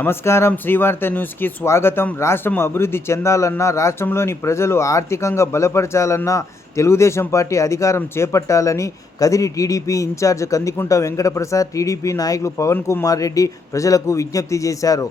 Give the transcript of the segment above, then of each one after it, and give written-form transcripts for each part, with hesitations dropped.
నమస్కారం. శ్రీవార్త న్యూస్కి స్వాగతం. రాష్ట్రం అభివృద్ధి చెందాలన్నా, రాష్ట్రంలోని ప్రజలు ఆర్థికంగా బలపరచాలన్నా తెలుగుదేశం పార్టీ అధికారం చేపట్టాలని Kadiri TDP in charge Kandikunta Venkataprasad, TDP నాయకులు పవన్ కుమార్ రెడ్డి ప్రజలకు విజ్ఞప్తి చేశారు.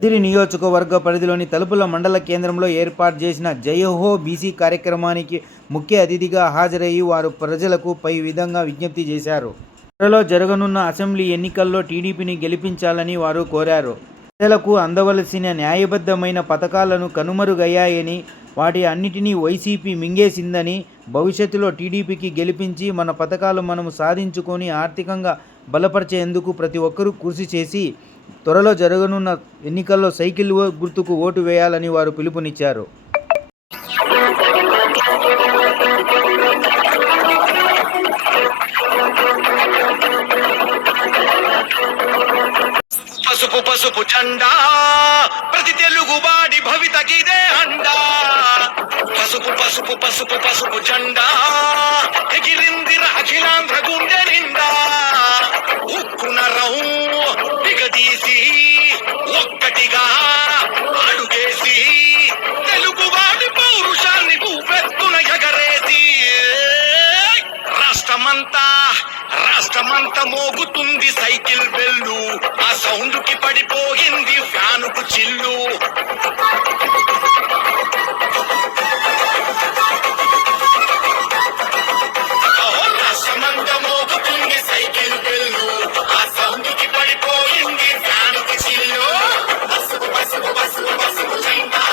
కదిరి నియోజకవర్గ పరిధిలోని తలుపుల మండల కేంద్రంలో ఏర్పాటు చేసిన జయహో బీసీ కార్యక్రమానికి ముఖ్య అతిథిగా హాజరయ్యి వారు ప్రజలకు పై విధంగా విజ్ఞప్తి చేశారు. త్వరలో జరగనున్న అసెంబ్లీ ఎన్నికల్లో టీడీపీని గెలిపించాలని వారు కోరారు. ప్రజలకు అందవలసిన న్యాయబద్ధమైన పథకాలను కనుమరుగయ్యాయని, వాటి అన్నిటినీ వైసీపీ మింగేసిందని, భవిష్యత్తులో టీడీపీకి గెలిపించి మన పథకాలు మనము సాధించుకొని ఆర్థికంగా బలపరిచేందుకు ప్రతి ఒక్కరూ కృషి చేసి త్వరలో జరగనున్న ఎన్నికల్లో సైకిల్ గుర్తుకు ఓటు వేయాలని వారు పిలుపునిచ్చారు. పసుపు పసుపు జెండా ప్రతి తెలుగువాడి భవితకిదే అండా. పసుపు పసుపు పసుపు పసుపు జెండా ఎగిరింది అఖిలాంధ్ర గుండె నిండా. ఉక్కున రహు బిగదీసి ఒక్కటిగా అడుగేసి తెలుగువాడి పౌరుషాన్ని భూపెత్తున ఎగరేసి రాష్ట్రమంతా మోగుతుంది సైకిల్ బెల్లు. ఆ సౌండ్ కి పడిపోయింది ఫ్యానుకు చిల్లు. రాష్ట్రమంతా మోగుతుంది సైకిల్ బెల్లు. ఆ సౌండ్ కి పడిపోయింది ఫ్యానుకు చిల్లు. పసుపు పసుపు పసుపు పసుపు జెండా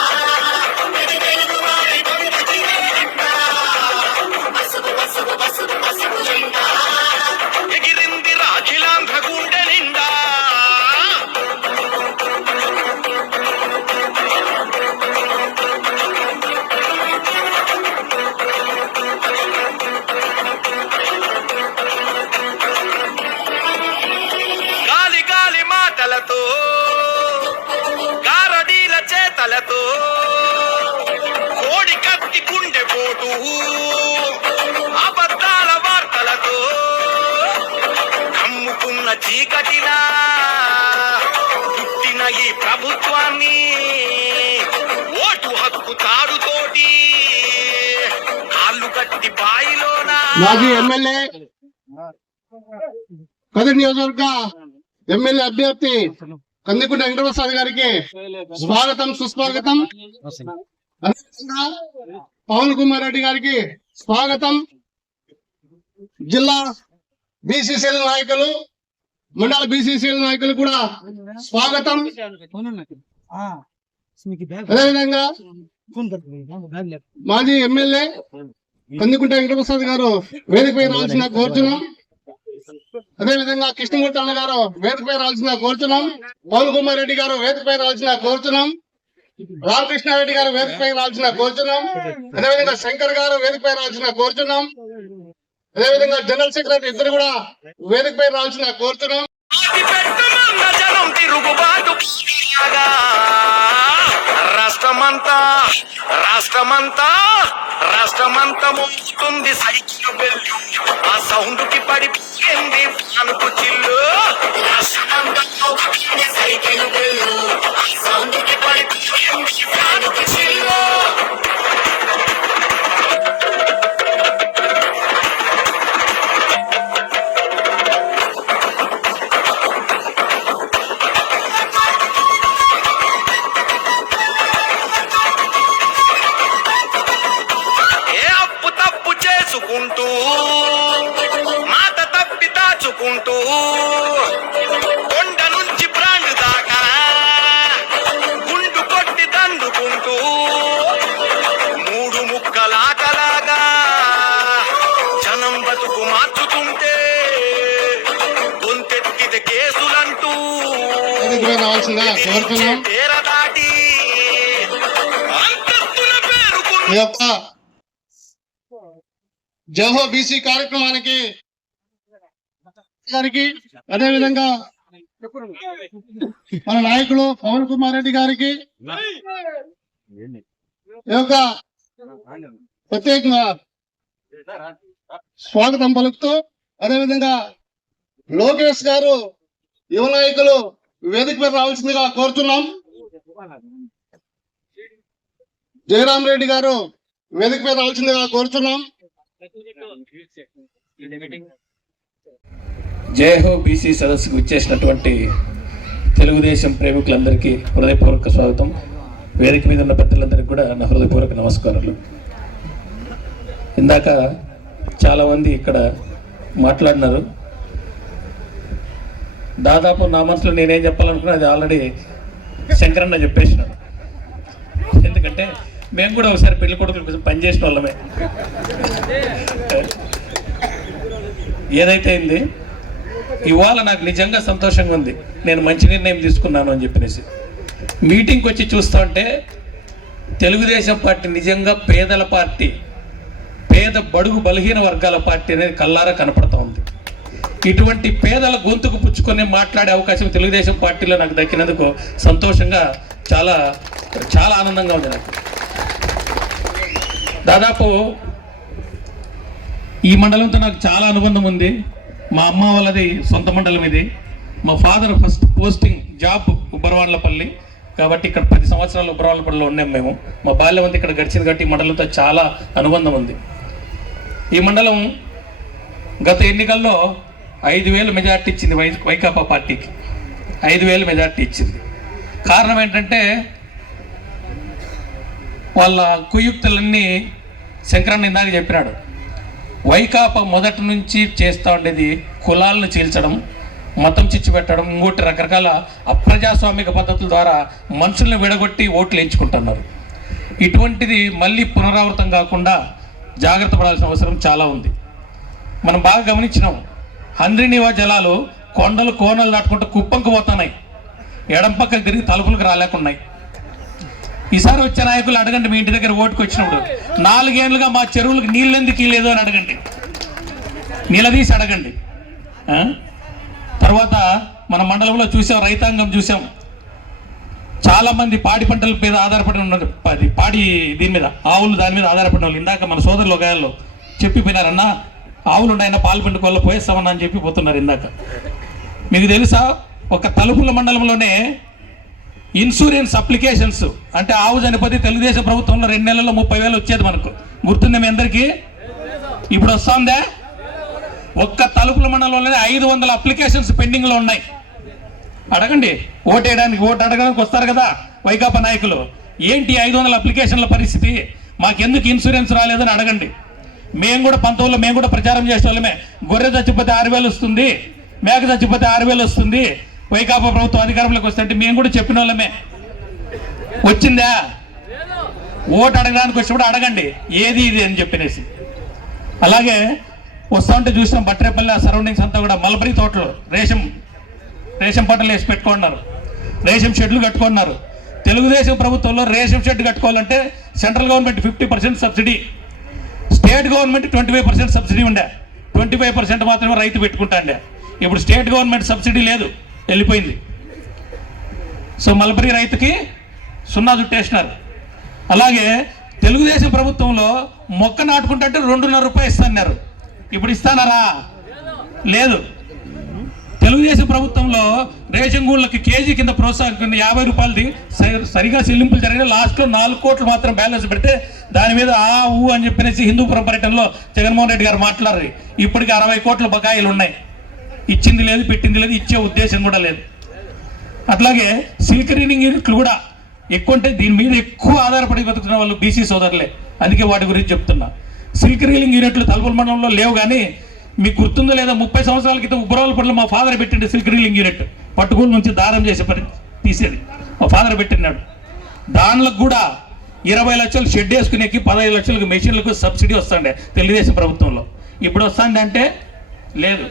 పసుపు పసుపు పసుపు పసుపు జెండా ఎగిరింది అఖిలాంధ్ర గుండె నిండా. గాలి గాలి మాటలతో, గారడీల చేతలతో, కోడి కత్తి గుండె పోటు, అబద్ధాల వార్తలతో కమ్ముకున్న చీకటిలా పుట్టిన ఈ ప్రభుత్వాన్ని ఓటు హక్కు తాడుతోటి కాళ్ళు కట్టి బాయిలోనా. మాజీ ఎమ్మెల్యే కదిరి నియోజకవర్గ ఎమ్మెల్యే అభ్యర్థి కందికుంట వెంకటప్రసాద్ గారికి స్వాగతం సుస్వాగతం. పవన్ కుమార్ రెడ్డి గారికి స్వాగతం. జిల్లా బీసీసీఎల్ నాయకులు, మండల బీసీసీఎల్ నాయకులు కూడా స్వాగతం. అదేవిధంగా మాజీ ఎమ్మెల్యే కందికుంట వెంకటప్రసాద్ గారు వేదికపై రావాల్సిన కోరుచున్నాం. అదేవిధంగా కృష్ణమూర్తి అన్న గారు వేదికపై రావాల్సిన కోరుచున్నాం. పవన్ కుమార్ రెడ్డి గారు వేదికపై రావాల్సిన కోరుచున్నాం. రామకృష్ణారెడ్డి గారు వేదికపై రావాల్సిన కోరుచున్నాం. అదేవిధంగా శంకర్ గారు వేదికపై రావాల్సిన కోరుచున్నాం. అదేవిధంగా జనరల్ సెక్రటరీ ఇద్దరు కూడా వేదికపై రావాల్సిన కోరుచున్నాం. రాష్ట్రమంతా మోగుతుంది సైకిల్ బెల్లు. ఆ సౌండ్ కి పడిపోయింది ఫ్యానుకు చిల్లు. రాష్ట్రమంతా మోగుతుంది సైకిల్ బెల్లు. ఆ సౌండ్ కి పడిపోయింది ఫ్యానుకు చిల్లు. చేసుకుంటూ మాట తప్పి దాచుకుంటూ కొండ నుంచి బ్రాండ్ దాకా గుండు కొట్టి దండుకుంటూ మూడు ముక్కలాకలాగా జనం బతుకు మార్చుతుంటే గొంతెత్తిద కేసులంటూ తేరదాటి అంతస్తున పేరుకున్న జహో బీసీ కార్యక్రమానికి గారికి, అదేవిధంగా మన నాయకులు పవన్ కుమార్ రెడ్డి గారికి ప్రత్యేకంగా స్వాగతం పలుకుతూ, అదేవిధంగా లోకేష్ గారు యువ నాయకులు వేదికపై రావాల్సిందిగా కోరుతున్నాం. జయరామ్ రెడ్డి గారు వేదికపై రావాల్సిందిగా కోరుతున్నాం. జై హో బీసీ సదస్సుకు ఇచ్చేసినటువంటి తెలుగుదేశం ప్రేమికులందరికీ హృదయపూర్వక స్వాగతం. వేదిక మీద ఉన్న పెద్దలందరికీ కూడా నా హృదయపూర్వక నమస్కారాలు. ఇందాక చాలామంది ఇక్కడ మాట్లాడినారు. దాదాపు నా మనసులో నేనేం చెప్పాలనుకున్నా అది ఆల్రెడీ శంకరన్న చెప్పేసినాడు. ఎందుకంటే మేము కూడా ఒకసారి పెళ్లి కొడుకుల కోసం పనిచేసిన వాళ్ళమే. ఏదైతే అయింది ఇవాళ నాకు నిజంగా సంతోషంగా ఉంది. నేను మంచి నిర్ణయం తీసుకున్నాను అని చెప్పేసి మీటింగ్కి వచ్చి చూస్తూ ఉంటే తెలుగుదేశం పార్టీ నిజంగా పేదల పార్టీ, పేద బడుగు బలహీన వర్గాల పార్టీ అనేది కల్లారా కనపడుతూ ఉంది. ఇటువంటి పేదల గొంతుకు పుచ్చుకొని మాట్లాడే అవకాశం తెలుగుదేశం పార్టీలో నాకు దక్కినందుకు సంతోషంగా చాలా చాలా ఆనందంగా ఉంది నాకు. దాదాపు ఈ మండలంతో నాకు చాలా అనుబంధం ఉంది. మా అమ్మ వాళ్ళది సొంత మండలం ఇది. మా ఫాదర్ ఫస్ట్ పోస్టింగ్ జాబ్ ఉబ్బరవాళ్ళపల్లి కాబట్టి ఇక్కడ 10 సంవత్సరాలు ఉబ్బరవాళ్ళపల్లిలో ఉన్నాం మేము. మా బాల్యం అంతా ఇక్కడ గడిచింది కాబట్టి ఈ మండలంతో చాలా అనుబంధం ఉంది. ఈ మండలం గత ఎన్నికల్లో 5,000 మెజార్టీ ఇచ్చింది వైకాపా పార్టీకి. 5,000 మెజార్టీ ఇచ్చింది. కారణం ఏంటంటే వాళ్ళ కుయుక్తులన్నీ శంకరన్న ఇందాక చెప్పినాడు. వైకాపా మొదటి నుంచి చేస్తూ ఉండేది కులాలను చీల్చడం, మతం చిచ్చు పెట్టడం, ఇంకోటి రకరకాల అప్రజాస్వామిక పద్ధతుల ద్వారా మనుషులను విడగొట్టి ఓట్లు ఎంచుకుంటున్నారు. ఇటువంటిది మళ్ళీ పునరావృతం కాకుండా జాగ్రత్త పడాల్సిన అవసరం చాలా ఉంది. మనం బాగా గమనించినాం, హంద్రీనీవా జలాలు కొండలు కోనలు దాటుకుంటూ కుప్పంకు పోతున్నాయి. ఎడం పక్కకు తిరిగి తలుపులకు రాలేకున్నాయి. ఈసారి వచ్చే నాయకులు అడగండి, మీ ఇంటి దగ్గర ఓటుకు వచ్చినప్పుడు 4 ఏళ్ళుగా మా చెరువులకు నీళ్ళు ఎందుకు ఇవ్వలేదు అని అడగండి, నిలదీసి అడగండి. తర్వాత మన మండలంలో చూసాం, రైతాంగం చూసాం. చాలామంది పాడి పంటల మీద ఆధారపడి ఉన్నారు. పాడి దీని మీద ఆవులు దాని మీద ఆధారపడిన వాళ్ళు ఇందాక మన సోదరులు గాయాల్లో చెప్పిపోయినారన్నా, ఆవులు ఉన్నాయన్నా పాలు పిండుకోవాలో పోయేస్తామన్నా అని చెప్పి పోతున్నారు. ఇందాక మీకు తెలుసా, ఒక తలుపుల మండలంలోనే ఇన్సూరెన్స్ అప్లికేషన్స్ అంటే ఆవు చనిపోతే తెలుగుదేశం ప్రభుత్వంలో 2 నెలల్లో 30,000 వచ్చేది మనకు. గుర్తుంది మీ అందరికీ? ఇప్పుడు వస్తుందా? ఒక్క తలుపుల మండలంలోనే 500 అప్లికేషన్స్ పెండింగ్లో ఉన్నాయి. అడగండి, ఓటు అడగడానికి వస్తారు కదా వైకాపా నాయకులు. ఏంటి 500 అప్లికేషన్ల పరిస్థితి? మాకెందుకు ఇన్సూరెన్స్ రాలేదని అడగండి. మేము కూడా 19లో మేము కూడా ప్రచారం చేసే వాళ్ళమే. గొర్రె చచ్చిపోతే 6,000 వస్తుంది, మేక చచ్చిపోతే 6,000 వస్తుంది, వైకాపా ప్రభుత్వం అధికారంలోకి వస్తే అంటే మేము కూడా చెప్పిన వాళ్ళమే. వచ్చిందా? ఓటు అడగడానికి వచ్చినప్పుడు అడగండి ఏది ఇది అని చెప్పినేసి. అలాగే వస్తూ ఉంటే చూసినాం బట్రేపల్లి ఆ సరౌండింగ్స్ అంతా కూడా మల్బరీ తోటలు రేషన్ పంటలు వేసి పెట్టుకున్నారు, రేషన్ షెడ్లు కట్టుకున్నారు. తెలుగుదేశం ప్రభుత్వంలో రేషన్ షెడ్ కట్టుకోవాలంటే central government 50% subsidy, state government 25% subsidy ఉండే, 25% మాత్రమే రైతు పెట్టుకుంటాండే. ఇప్పుడు స్టేట్ గవర్నమెంట్ సబ్సిడీ లేదు, వెళ్ళిపోయింది. సో మల్బరీ రైతుకి 0 చుట్టేసినారు. అలాగే తెలుగుదేశం ప్రభుత్వంలో మొక్క నాటుకుంటే 2.5 రూపాయలు ఇస్తాన్నారు. ఇప్పుడు ఇస్తానారా? లేదు. తెలుగుదేశం ప్రభుత్వంలో రేషన్ గూళ్ళకి కేజీ కింద ప్రోత్సాహం కింద 50 రూపాయలది సరిగా చెల్లింపులు జరిగిన లాస్ట్లో 4 కోట్లు మాత్రం బ్యాలెన్స్ పెడితే దాని మీద అని చెప్పేసి హిందూపురం పర్యటనలో జగన్మోహన్ రెడ్డి గారు మాట్లాడారు. ఇప్పటికి 60 కోట్ల బకాయిలు ఉన్నాయి. ఇచ్చింది లేదు, పెట్టింది లేదు, ఇచ్చే ఉద్దేశం కూడా లేదు. అట్లాగే సిల్క్ రీడింగ్ యూనిట్లు కూడా ఎక్కువ ఉంటే దీని మీద ఎక్కువ ఆధారపడి బతుకుతున్న వాళ్ళు బీసీ సోదరులే. అందుకే వాటి గురించి చెప్తున్నా. సిల్క్ రీడింగ్ యూనిట్లు తలుపుల మండలంలో లేవు, కానీ మీకు గుర్తుందో లేదా 30 సంవత్సరాల క్రితం ఉబ్బరవాళ్ళపల్లిలో మా ఫాదర్ పెట్టిండే సిల్క్ రీడింగ్ యూనిట్, పట్టుకూలు నుంచి దారం చేసే పని తీసేది మా ఫాదర్ పెట్టినాడు. దానిలో కూడా 20 లక్షలు షెడ్ వేసుకునేకి 15 లక్షలకు మెషిన్లకు సబ్సిడీ వస్తుండే తెలుగుదేశం ప్రభుత్వంలో. ఇప్పుడు వస్తుంది అంటే లేదు.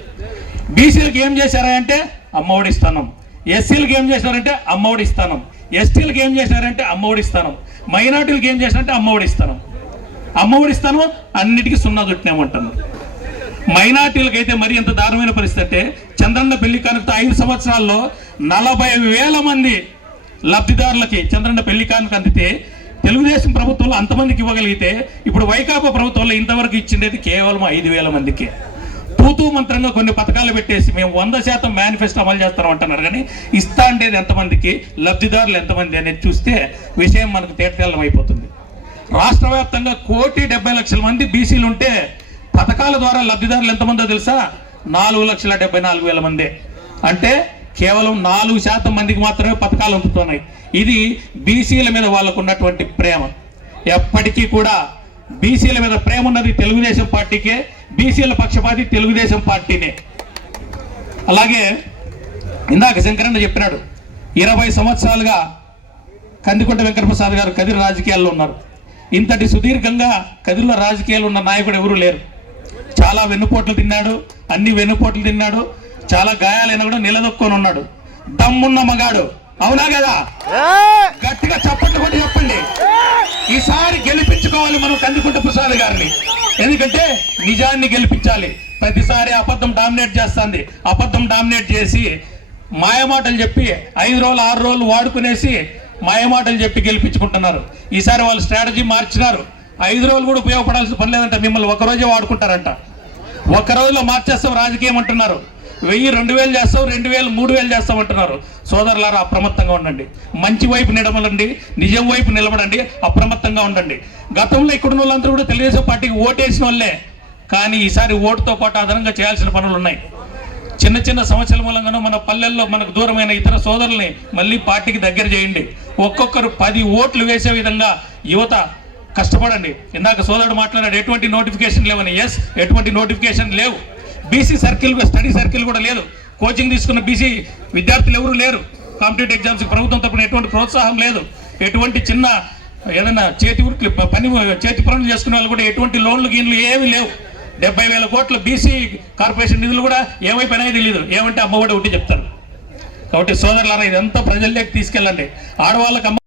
బీసీలకు ఏం చేశారంటే అమ్మఒడి ఇస్తానం, ఎస్సీలకు ఏం చేశారంటే అమ్మఒడి ఇస్తానం, ఎస్టీలకు ఏం చేశారంటే అమ్మఒడి ఇస్తానం, మైనార్టీలకు ఏం చేశారంటే అమ్మఒడి ఇస్తానం. అమ్మఒడి ఇస్తాను అన్నిటికీ 0 చుట్టినామంటాను. మైనార్టీలకు అయితే మరి ఎంత దారుణమైన పరిస్థితి అంటే చంద్రన్న పెళ్లి కానుకతో 5 సంవత్సరాల్లో 40,000 మంది లబ్ధిదారులకి చంద్రన్న పెళ్లి కానుక అందితే తెలుగుదేశం ప్రభుత్వంలో అంతమందికి ఇవ్వగలిగితే ఇప్పుడు వైకాపా ప్రభుత్వంలో ఇంతవరకు ఇచ్చిండేది కేవలం 5,000 మందికి. తూతూ మంత్రంగా కొన్ని పథకాలు పెట్టేసి మేము 100% మేనిఫెస్టో అమలు చేస్తాం అంటున్నారు, కానీ ఇస్తా ఉండేది ఎంతమందికి, లబ్ధిదారులు ఎంతమంది అనేది చూస్తే విషయం మనకు తేటతెల్లం అయిపోతుంది. రాష్ట్ర వ్యాప్తంగా 1,70,00,000 మంది బీసీలు ఉంటే పథకాల ద్వారా లబ్ధిదారులు ఎంతమందో తెలుసా? 4,74,000 మందే. అంటే కేవలం 4% మందికి మాత్రమే పథకాలు అందుతున్నాయి. ఇది బీసీల మీద వాళ్ళకు ఉన్నటువంటి ప్రేమ. ఎప్పటికీ కూడా బీసీల మీద ప్రేమ ఉన్నది తెలుగుదేశం పార్టీకే, బీసీల పక్షపాతి తెలుగుదేశం పార్టీనే. అలాగే ఇందాక శంకరన్న చెప్పినాడు, 20 సంవత్సరాలుగా కందికుంట వెంకటప్రసాద్ గారు కదిరి రాజకీయాల్లో ఉన్నారు. ఇంతటి సుదీర్ఘంగా కదిరిలో రాజకీయాలు ఉన్న నాయకుడు ఎవరు లేరు. చాలా వెన్నుపోట్లు తిన్నాడు, అన్ని వెన్నుపోట్లు తిన్నాడు, చాలా గాయాలైనా కూడా నిలదొక్కొని ఉన్నాడు. దమ్మున్న మగాడు, అవునా కదా? గట్టిగా చప్పట్లు కొట్టి చెప్పండి. ఈసారి గెలిపించుకోవాలి మనం కందికుంట ప్రసాద్ గారిని, ఎందుకంటే నిజాన్ని గెలిపించాలి. ప్రతిసారి అబద్ధం డామినేట్ చేస్తుంది. అబద్ధం డామినేట్ చేసి మాయమాటలు చెప్పి 5 రోజులు 6 రోజులు వాడుకునేసి మాయమాటలు చెప్పి గెలిపించుకుంటున్నారు. ఈసారి వాళ్ళు స్ట్రాటజీ మార్చినారు. 5 రోజులు కూడా ఉపయోగపడాల్సిన పని లేదంట, మిమ్మల్ని ఒకరోజే వాడుకుంటారంట. ఒక్క రోజులో మార్చేస్తాం రాజకీయం అంటున్నారు. 1000, 2000 చేస్తాం, 2000, 3000 చేస్తాం అంటున్నారు. సోదరులారా, అప్రమత్తంగా ఉండండి. మంచి వైపు నిలబడండి, నిజం వైపు నిలబడండి, అప్రమత్తంగా ఉండండి. గతంలో ఇక్కడున్న వాళ్ళందరూ కూడా తెలుగుదేశం పార్టీకి ఓటేసిన వాళ్ళే, కానీ ఈసారి ఓటుతో పాటు అదనంగా చేయాల్సిన పనులు ఉన్నాయి. చిన్న చిన్న సమస్యల మూలంగానూ మన పల్లెల్లో మనకు దూరమైన ఇతర సోదరుల్ని మళ్ళీ పార్టీకి దగ్గర చేయండి. ఒక్కొక్కరు 10 ఓట్లు వేసే విధంగా యువత కష్టపడండి. ఇందాక సోదరుడు మాట్లాడాడు, ఎటువంటి నోటిఫికేషన్ లేవని. ఎస్, ఎటువంటి నోటిఫికేషన్ లేవు. బీసీ సర్కిల్, స్టడీ సర్కిల్ కూడా లేదు. కోచింగ్ తీసుకున్న బీసీ విద్యార్థులు ఎవరు లేరు. కాంపిటేటివ్ ఎగ్జామ్స్కి ప్రభుత్వం తరపున ఎటువంటి ప్రోత్సాహం లేదు. ఎటువంటి చిన్న ఏదైనా చేతి పనులు చేసుకునే వాళ్ళు కూడా ఎటువంటి లోన్లు గీన్లు ఏమీ లేవు. 70,000 కోట్ల బీసీ కార్పొరేషన్ నిధులు కూడా ఏమైపోయినాయో తెలియదు. ఏమంటే అమ్మఒడి ఒకటి చెప్తారు. కాబట్టి సోదరులారా, ఇదంతా ప్రజల్లోకి తీసుకెళ్ళండి. ఆడవాళ్ళకి